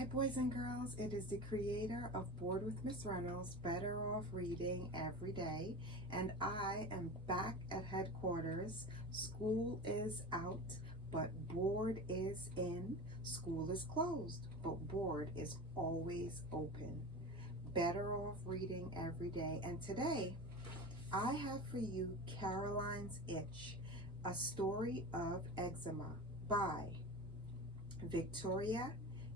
Hi boys and girls, it is the creator of Bored with Miss Reynolds, Better Off Reading Every Day, and I am back at headquarters. School is out, but board is in. School is closed, but board is always open. Better Off Reading Every Day, and today I have for you Caroline's Itch, a story of eczema by Victoria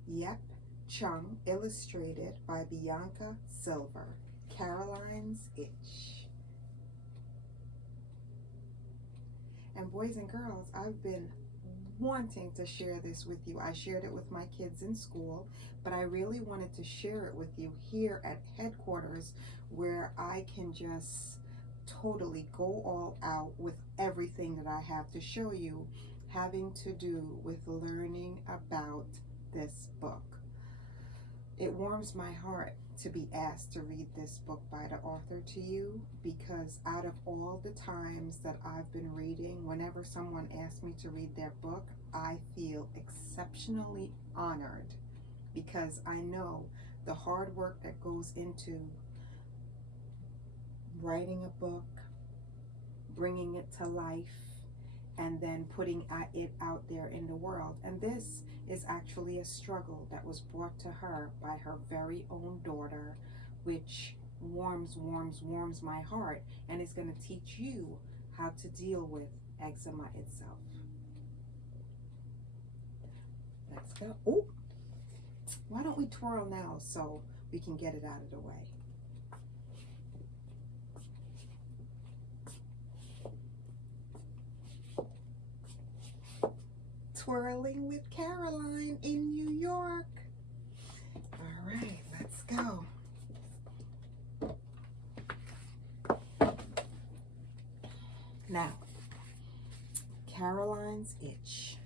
Yep Chung, illustrated by Bianca Silver. Caroline's Itch. And boys and girls, I've been wanting to share this with you. I shared it with my kids in school, but I really wanted to share it with you here at headquarters, where I can just totally go all out with everything that I have to show you, having to do with learning about this book. It warms my heart to be asked to read this book by the author to you, because out of all the times that I've been reading, whenever someone asks me to read their book, I feel exceptionally honored, because I know the hard work that goes into writing a book, bringing it to life, and then putting it out there in the world. And this is actually a struggle that was brought to her by her very own daughter, which warms my heart, and is going to teach you how to deal with eczema itself. Let's go. Oh, why don't we twirl now so we can get it out of the way. Twirling with Caroline in New York. All right, let's go. Now, Caroline's Itch.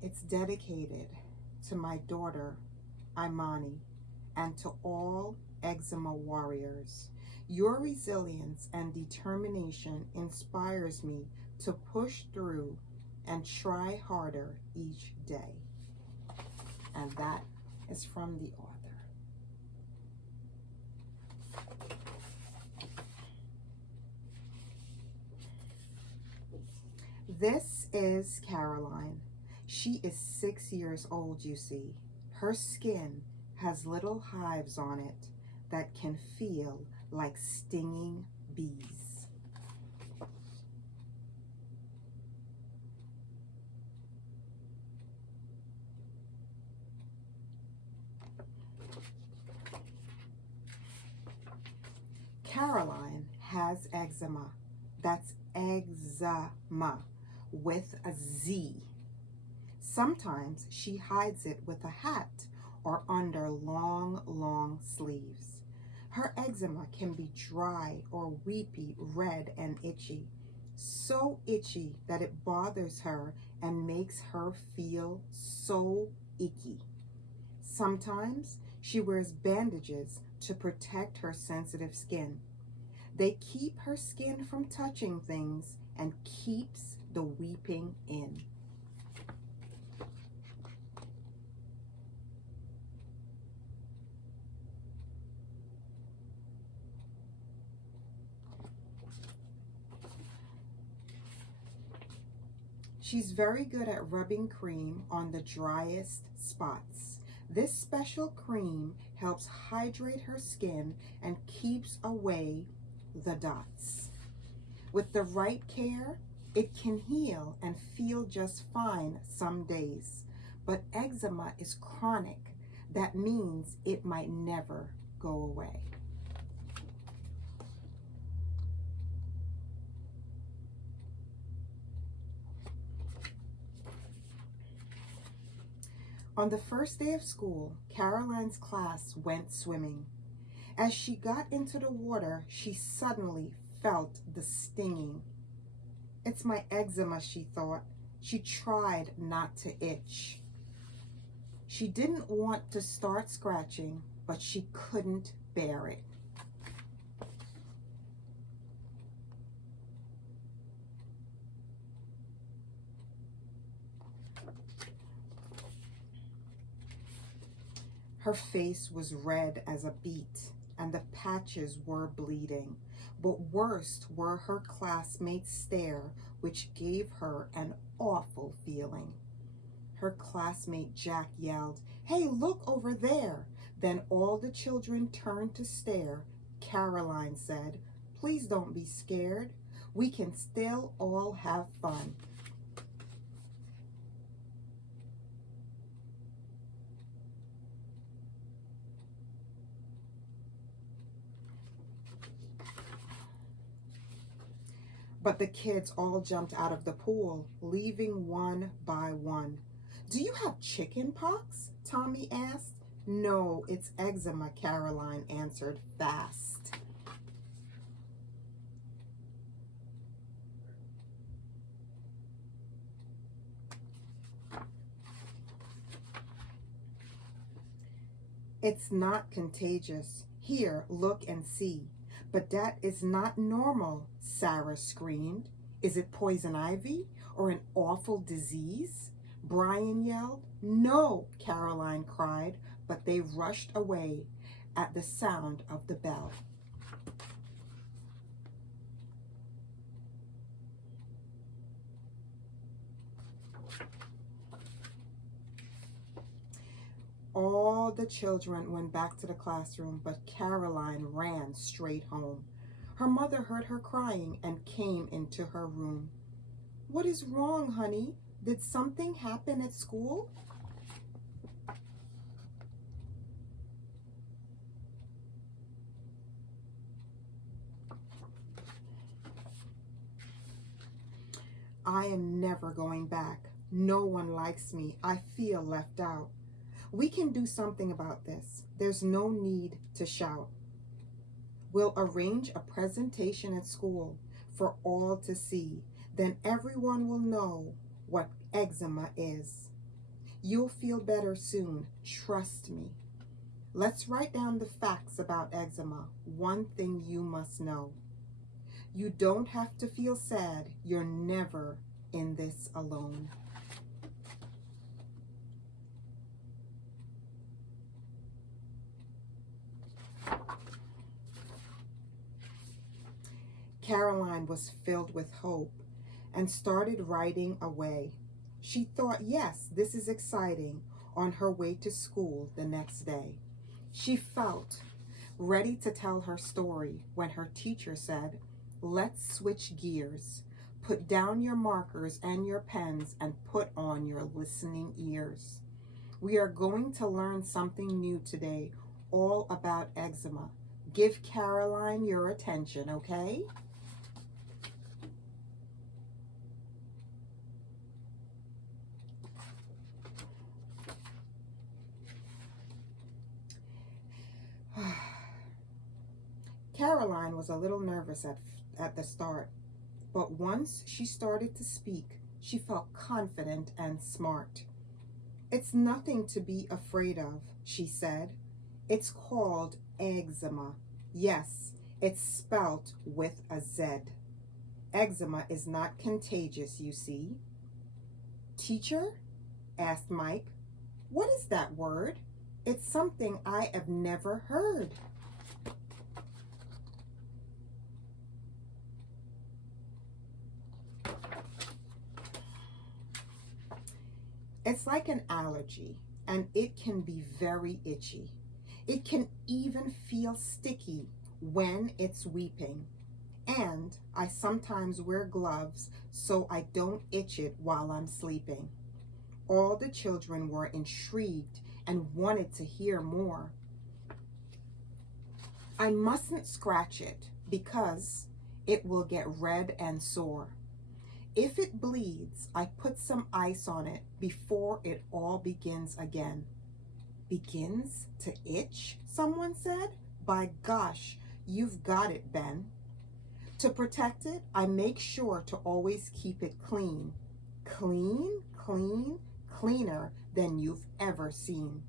It's dedicated to my daughter, Imani, and to all eczema warriors. Your resilience and determination inspires me to push through and try harder each day. And that is from the author. This is Caroline. She is 6 years old, you see. Her skin has little hives on it that can feel like stinging bees. Caroline has eczema. That's eczema with a Z. Sometimes she hides it with a hat or under long sleeves. Her eczema can be dry or weepy, red and itchy. So itchy that it bothers her and makes her feel so icky. Sometimes she wears bandages to protect her sensitive skin. They keep her skin from touching things and keeps the weeping in. She's very good at rubbing cream on the driest spots. This special cream helps hydrate her skin and keeps away the dots. With the right care, it can heal and feel just fine some days. But eczema is chronic. That means it might never go away. On the first day of school, Caroline's class went swimming. As she got into the water, she suddenly felt the stinging. It's my eczema, she thought. She tried not to itch. She didn't want to start scratching, but she couldn't bear it. Her face was red as a beet, and the patches were bleeding. But worst were her classmates' stare, which gave her an awful feeling. Her classmate Jack yelled, "Hey, look over there!" Then all the children turned to stare. Caroline said, "Please don't be scared. We can still all have fun." But the kids all jumped out of the pool, leaving one by one. "Do you have chicken pox?" Tommy asked. "No, it's eczema," Caroline answered fast. "It's not contagious. Here, look and see." "But that is not normal," Sarah screamed. "Is it poison ivy or an awful disease?" Brian yelled. "No," Caroline cried, but they rushed away at the sound of the bell. All the children went back to the classroom, but Caroline ran straight home. Her mother heard her crying and came into her room. "What is wrong, honey? Did something happen at school?" "I am never going back. No one likes me. I feel left out." "We can do something about this. There's no need to shout. We'll arrange a presentation at school for all to see. Then everyone will know what eczema is. You'll feel better soon. Trust me. Let's write down the facts about eczema. One thing you must know. You don't have to feel sad. You're never in this alone." Caroline was filled with hope and started writing away. She thought, yes, this is exciting, on her way to school the next day. She felt ready to tell her story when her teacher said, "Let's switch gears. Put down your markers and your pens and put on your listening ears. We are going to learn something new today, all about eczema. Give Caroline your attention, okay?" Caroline was a little nervous at the start, but once she started to speak, she felt confident and smart. "It's nothing to be afraid of," she said. "It's called eczema. Yes, it's spelt with a Z. Eczema is not contagious, you see." "Teacher?" asked Mike. "What is that word? It's something I have never heard." "It's like an allergy, and it can be very itchy. It can even feel sticky when it's weeping. And I sometimes wear gloves so I don't itch it while I'm sleeping." All the children were intrigued and wanted to hear more. "I mustn't scratch it because it will get red and sore. If it bleeds, I put some ice on it before it all begins again." "Begins to itch?" someone said. "By gosh, you've got it, Ben." "To protect it, I make sure to always keep it clean. Clean, clean, cleaner than you've ever seen.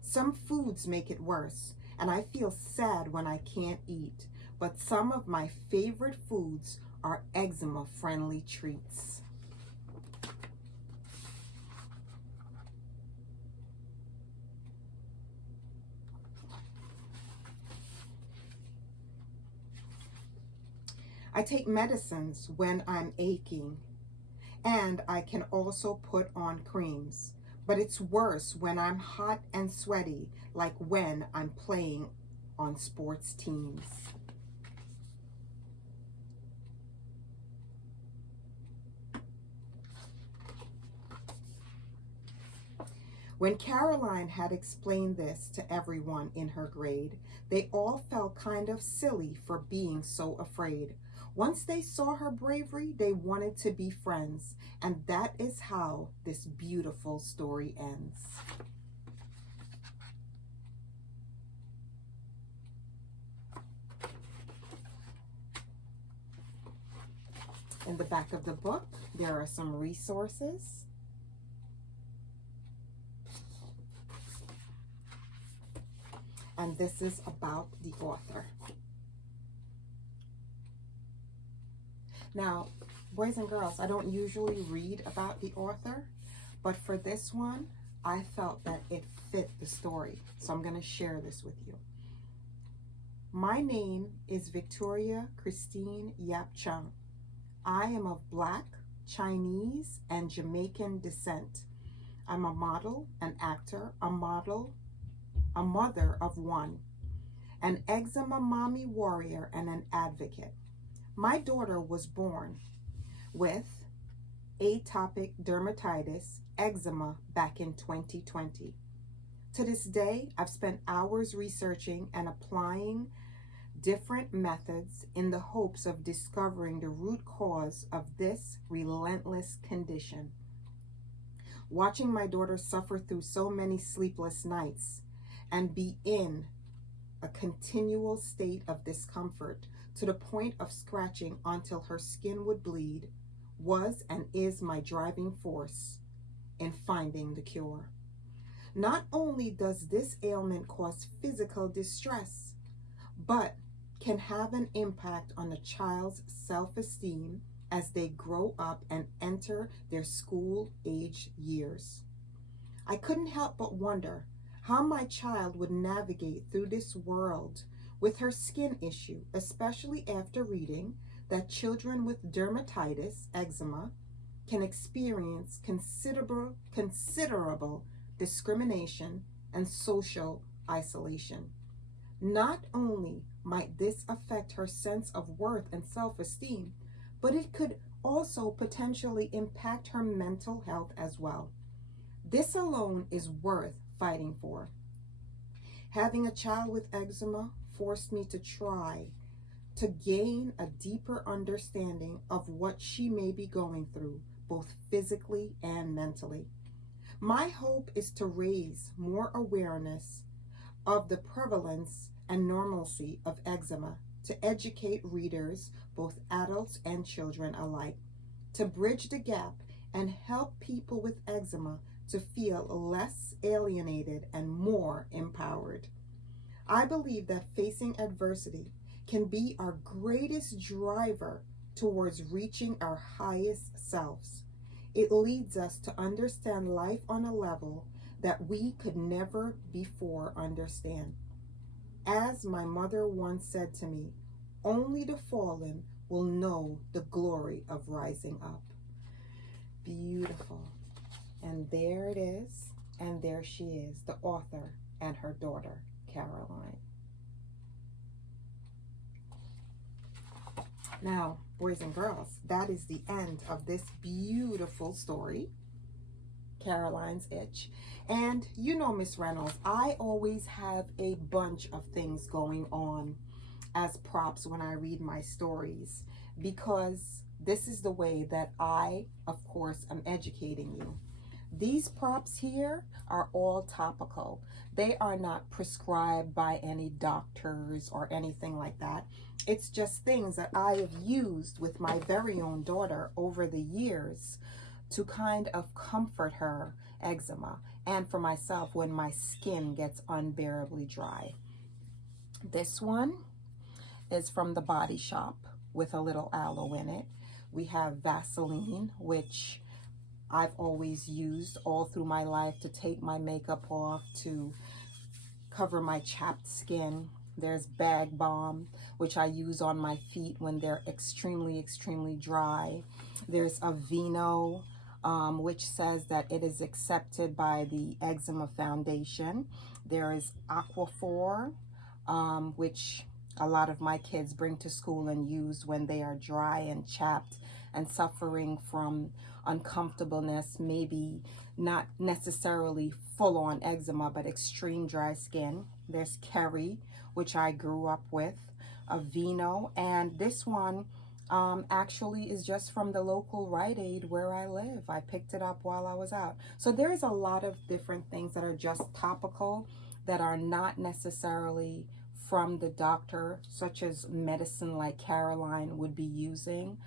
Some foods make it worse, and I feel sad when I can't eat, but some of my favorite foods are eczema-friendly treats. I take medicines when I'm aching, and I can also put on creams. But it's worse when I'm hot and sweaty, like when I'm playing on sports teams. When Caroline had explained this to everyone in her grade, they all felt kind of silly for being so afraid. Once they saw her bravery, they wanted to be friends, and that is how this beautiful story ends. In the back of the book, there are some resources. And this is about the author. Now, boys and girls, I don't usually read about the author, but for this one, I felt that it fit the story. So I'm going to share this with you. My name is Victoria Christine Yap Chung. I am of Black, Chinese, and Jamaican descent. I'm a model, an actor, a mother of one, an eczema mommy warrior, and an advocate. My daughter was born with atopic dermatitis, eczema, back in 2020. To this day, I've spent hours researching and applying different methods in the hopes of discovering the root cause of this relentless condition. Watching my daughter suffer through so many sleepless nights and be in a continual state of discomfort to the point of scratching until her skin would bleed was and is my driving force in finding the cure. Not only does this ailment cause physical distress, but can have an impact on a child's self-esteem as they grow up and enter their school-age years. I couldn't help but wonder how my child would navigate through this world with her skin issue, especially after reading that children with dermatitis, eczema, can experience considerable discrimination and social isolation. Not only might this affect her sense of worth and self-esteem, but it could also potentially impact her mental health as well. This alone is worth fighting for. Having a child with eczema forced me to try to gain a deeper understanding of what she may be going through, both physically and mentally. My hope is to raise more awareness of the prevalence and normalcy of eczema, to educate readers, both adults and children alike, to bridge the gap and help people with eczema to feel less alienated and more empowered. I believe that facing adversity can be our greatest driver towards reaching our highest selves. It leads us to understand life on a level that we could never before understand. As my mother once said to me, only the fallen will know the glory of rising up. Beautiful. And there it is, and there she is, the author and her daughter, Caroline. Now, boys and girls, that is the end of this beautiful story, Caroline's Itch. And you know, Miss Reynolds, I always have a bunch of things going on as props when I read my stories, because this is the way that I, of course, am educating you. These props here are all topical. They are not prescribed by any doctors or anything like that. It's just things that I have used with my very own daughter over the years to kind of comfort her eczema, and for myself when my skin gets unbearably dry. This one is from the Body Shop with a little aloe in it. We have Vaseline, which I've always used all through my life to take my makeup off, to cover my chapped skin. There's Bag Balm, which I use on my feet when they're extremely, extremely dry. There's Aveeno, which says that it is accepted by the Eczema Foundation. There is Aquaphor, which a lot of my kids bring to school and use when they are dry and chapped and suffering from uncomfortableness, maybe not necessarily full-on eczema, but extreme dry skin. There's Kerry, which I grew up with, Aveeno, and this one actually is just from the local Rite Aid where I live. I picked it up while I was out. So there's a lot of different things that are just topical, that are not necessarily from the doctor, such as medicine like Caroline would be using.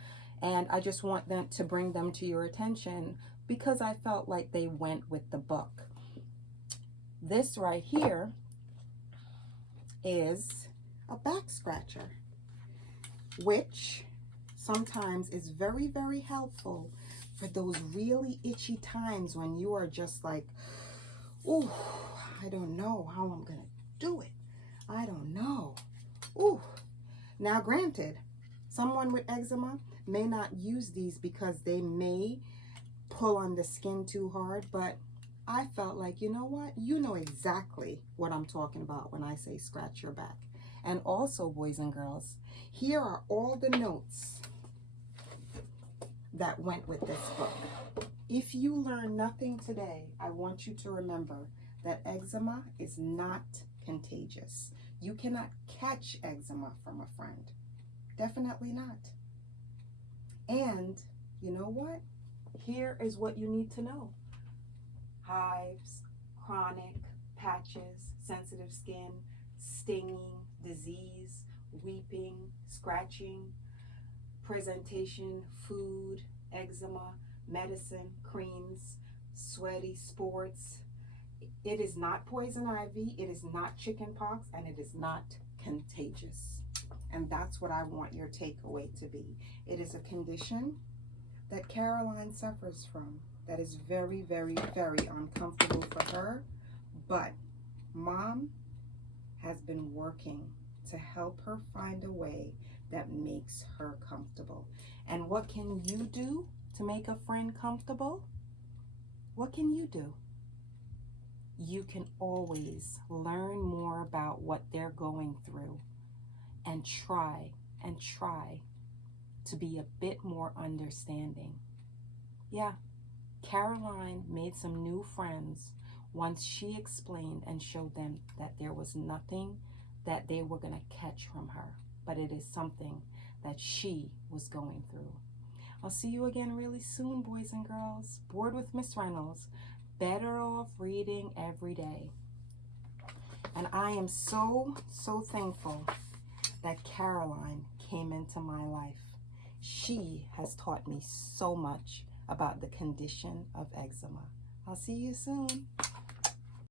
And I just want them to bring them to your attention because I felt like they went with the book. This right here is a back scratcher, which sometimes is very, very helpful for those really itchy times when you are just like, ooh, I don't know how I'm gonna do it. I don't know. Ooh. Now granted, someone with eczema may not use these because they may pull on the skin too hard, but I felt like, you know what? You know exactly what I'm talking about when I say scratch your back. And also, boys and girls, here are all the notes that went with this book. If you learn nothing today, I want you to remember that eczema is not contagious. You cannot catch eczema from a friend. Definitely not. And you know what? Here is what you need to know. Hives, chronic, patches, sensitive skin, stinging, disease, weeping, scratching, presentation, food, eczema, medicine, creams, sweaty sports. It is not poison ivy, it is not chickenpox, and it is not contagious. And that's what I want your takeaway to be. It is a condition that Caroline suffers from that is very, very, very uncomfortable for her, but Mom has been working to help her find a way that makes her comfortable. And what can you do to make a friend comfortable? What can you do? You can always learn more about what they're going through and try to be a bit more understanding. Yeah, Caroline made some new friends once she explained and showed them that there was nothing that they were going to catch from her, but it is something that she was going through. I'll see you again really soon, boys and girls. Bored with Miss.Reynolds. Better off reading every day. And I am so, so thankful that Caroline came into my life. She has taught me so much about the condition of eczema. I'll see you soon.